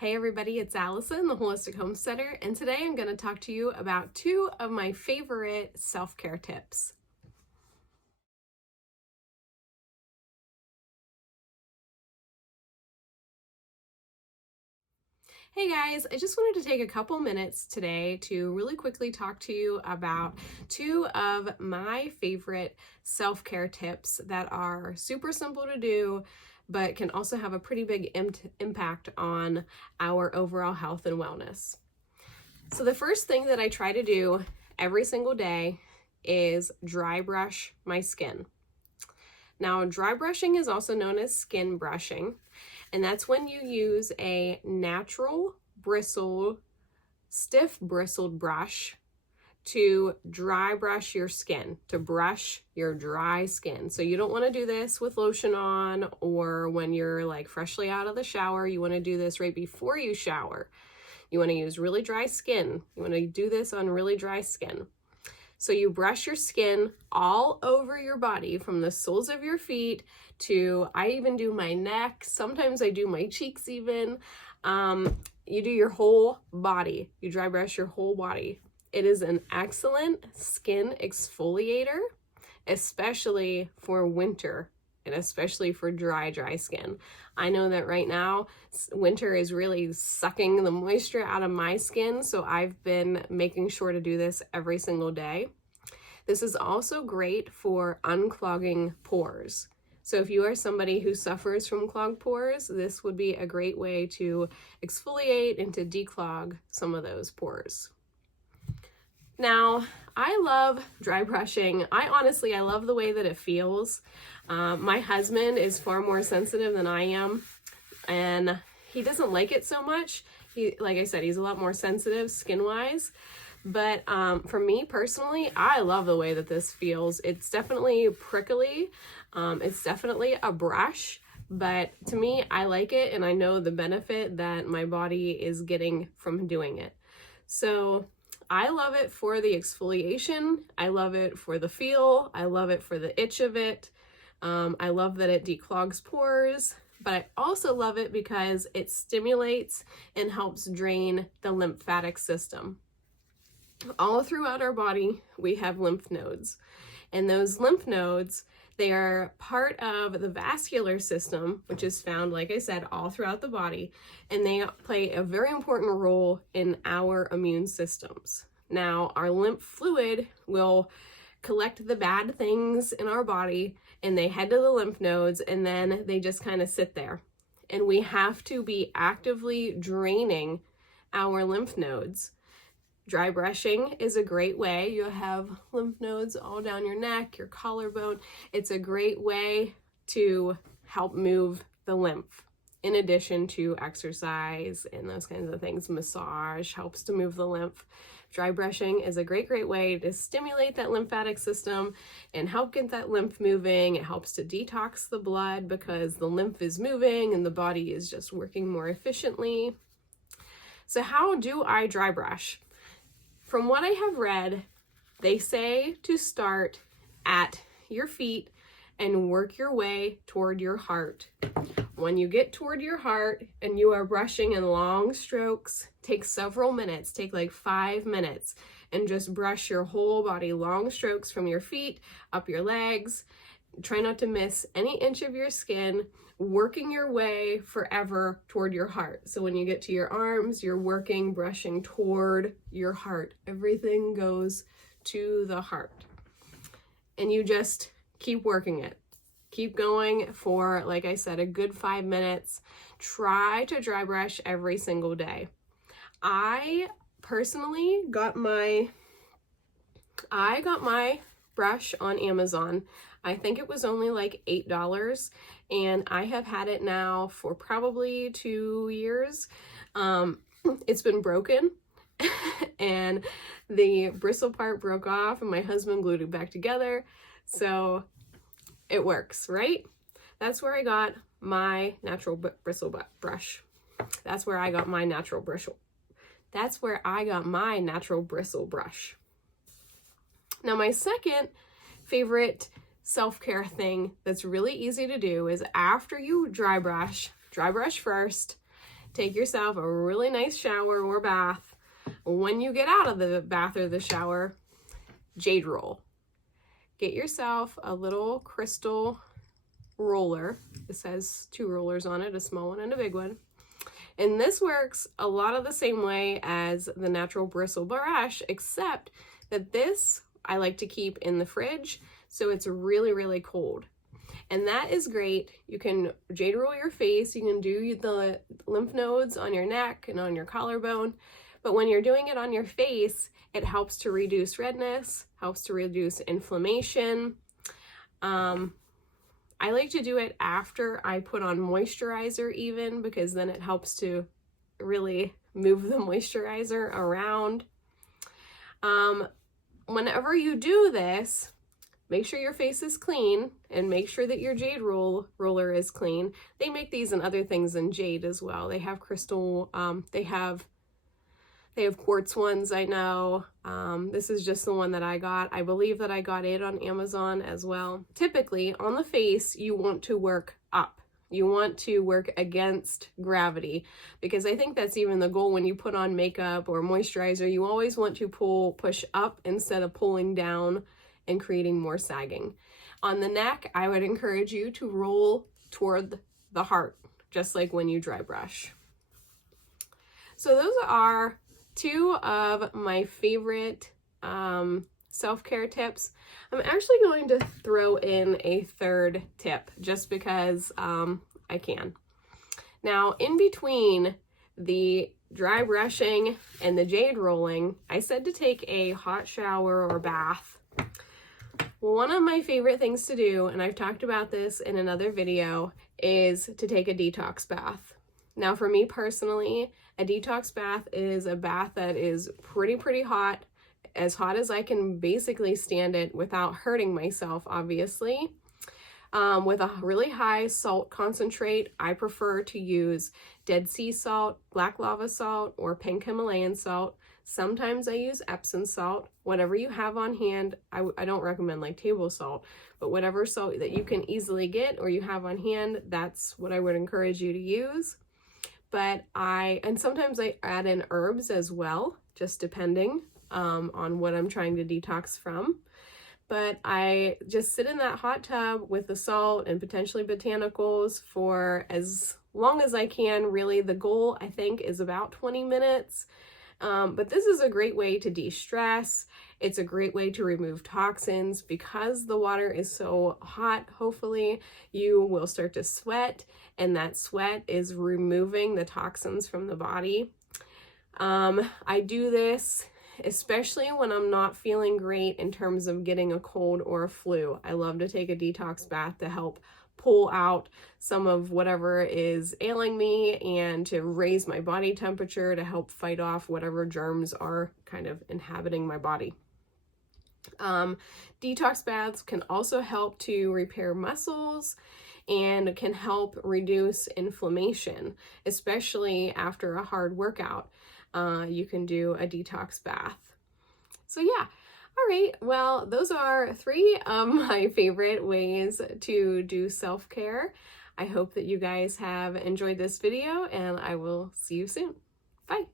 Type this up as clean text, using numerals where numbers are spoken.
Hey everybody, it's Allison, the Holistic Homesteader, and today I'm going to talk to you about two of my favorite self-care tips. Hey guys, I just wanted to take a couple minutes today to really quickly talk to you about two of my favorite self-care tips that are super simple to do, but can also have a pretty big impact on our overall health and wellness. So the first thing that I try to do every single day is dry brush my skin. Now, dry brushing is also known as skin brushing, and that's when you use a natural stiff bristled brush to dry brush your skin, to brush your dry skin. So you don't want to do this with lotion on or when you're like freshly out of the shower. You want to do this right before you shower. You want to use really dry skin. You want to do this on really dry skin. So you brush your skin all over your body from the soles of your feet to, I even do my neck. Sometimes I do my cheeks even. You do your whole body. You dry brush your whole body. It is an excellent skin exfoliator, especially for winter and especially for dry skin. I know that right now winter is really sucking the moisture out of my skin, so I've been making sure to do this every single day. This is also great for unclogging pores. So if you are somebody who suffers from clogged pores, this would be a great way to exfoliate and to declog some of those pores. Now, I love dry brushing. I love the way that it feels. My husband is far more sensitive than I am, and he doesn't like it so much. Like I said, he's a lot more sensitive skin-wise. But for me personally, I love the way that this feels. It's definitely prickly. It's definitely a brush. But to me, I like it, and I know the benefit that my body is getting from doing it. So I love it for the exfoliation. I love it for the feel. I love it for the itch of it. I love that it declogs pores, but I also love it because it stimulates and helps drain the lymphatic system. All throughout our body, we have lymph nodes, and those lymph nodes, they are part of the vascular system, which is found, like I said, all throughout the body, and they play a very important role in our immune systems. Now, our lymph fluid will collect the bad things in our body, and they head to the lymph nodes, and then they just kind of sit there. And we have to be actively draining our lymph nodes. Dry brushing is a great way. You have lymph nodes all down your neck, your collarbone. It's a great way to help move the lymph. In addition to exercise and those kinds of things, massage helps to move the lymph. Dry brushing is a great way to stimulate that lymphatic system and help get that lymph moving. It helps to detox the blood because the lymph is moving and the body is just working more efficiently. So how do I dry brush? From what I have read, they say to start at your feet and work your way toward your heart. When you get toward your heart and you are brushing in long strokes, take several minutes, take like 5 minutes, and just brush your whole body, long strokes from your feet, up your legs. Try not to miss any inch of your skin, working your way forever toward your heart. So when you get to your arms, you're brushing toward your heart. Everything goes to the heart. And you just keep working it. Keep going for, like I said, a good 5 minutes. Try to dry brush every single day. I personally got my brush on Amazon. I think it was only like $8, and I have had it now for probably 2 years. It's been broken and the bristle part broke off and my husband glued it back together. So it works, right? That's where I got my natural bristle brush. That's where I got my natural bristle. That's where I got my natural bristle brush. Now, my second favorite self-care thing that's really easy to do is after you dry brush first, take yourself a really nice shower or bath. When you get out of the bath or the shower, jade roll. Get yourself a little crystal roller. This has 2 rollers on it, a small one and a big one. And this works a lot of the same way as the natural bristle brush, except that this I like to keep in the fridge, so it's really, really cold. And that is great. You can jade roll your face, you can do the lymph nodes on your neck and on your collarbone, but when you're doing it on your face, it helps to reduce redness, helps to reduce inflammation. I like to do it after I put on moisturizer even, because then it helps to really move the moisturizer around. Whenever you do this, make sure your face is clean and make sure that your jade roller is clean. They make these and other things in jade as well. They have crystal, they have quartz ones, I know. This is just the one that I got. I believe that I got it on Amazon as well. Typically, on the face, you want to work up. You want to work against gravity, because I think that's even the goal when you put on makeup or moisturizer. You always want to push up instead of pulling down and creating more sagging. On the neck, I would encourage you to roll toward the heart, just like when you dry brush. So those are 2 of my favorite self-care tips. I'm actually going to throw in a 3rd tip just because I can. Now, in between the dry brushing and the jade rolling, I said to take a hot shower or bath. Well, one of my favorite things to do, and I've talked about this in another video, is to take a detox bath. Now, for me personally, a detox bath is a bath that is pretty hot as I can basically stand it without hurting myself, obviously. With a really high salt concentrate, I prefer to use Dead Sea salt, black lava salt, or pink Himalayan salt. Sometimes I use Epsom salt. Whatever you have on hand, I don't recommend like table salt, but whatever salt that you can easily get or you have on hand, that's what I would encourage you to use. But and sometimes I add in herbs as well, just depending on what I'm trying to detox from. But I just sit in that hot tub with the salt and potentially botanicals for as long as I can. Really, the goal, I think, is about 20 minutes. But this is a great way to de-stress. It's a great way to remove toxins. Because the water is so hot, hopefully you will start to sweat, and that sweat is removing the toxins from the body. I do this especially when I'm not feeling great in terms of getting a cold or a flu. I love to take a detox bath to help pull out some of whatever is ailing me and to raise my body temperature to help fight off whatever germs are kind of inhabiting my body. Detox baths can also help to repair muscles and can help reduce inflammation, especially after a hard workout. You can do a detox bath. So yeah, all right, well, those are 3 of my favorite ways to do self-care. I hope that you guys have enjoyed this video, and I will see you soon. Bye.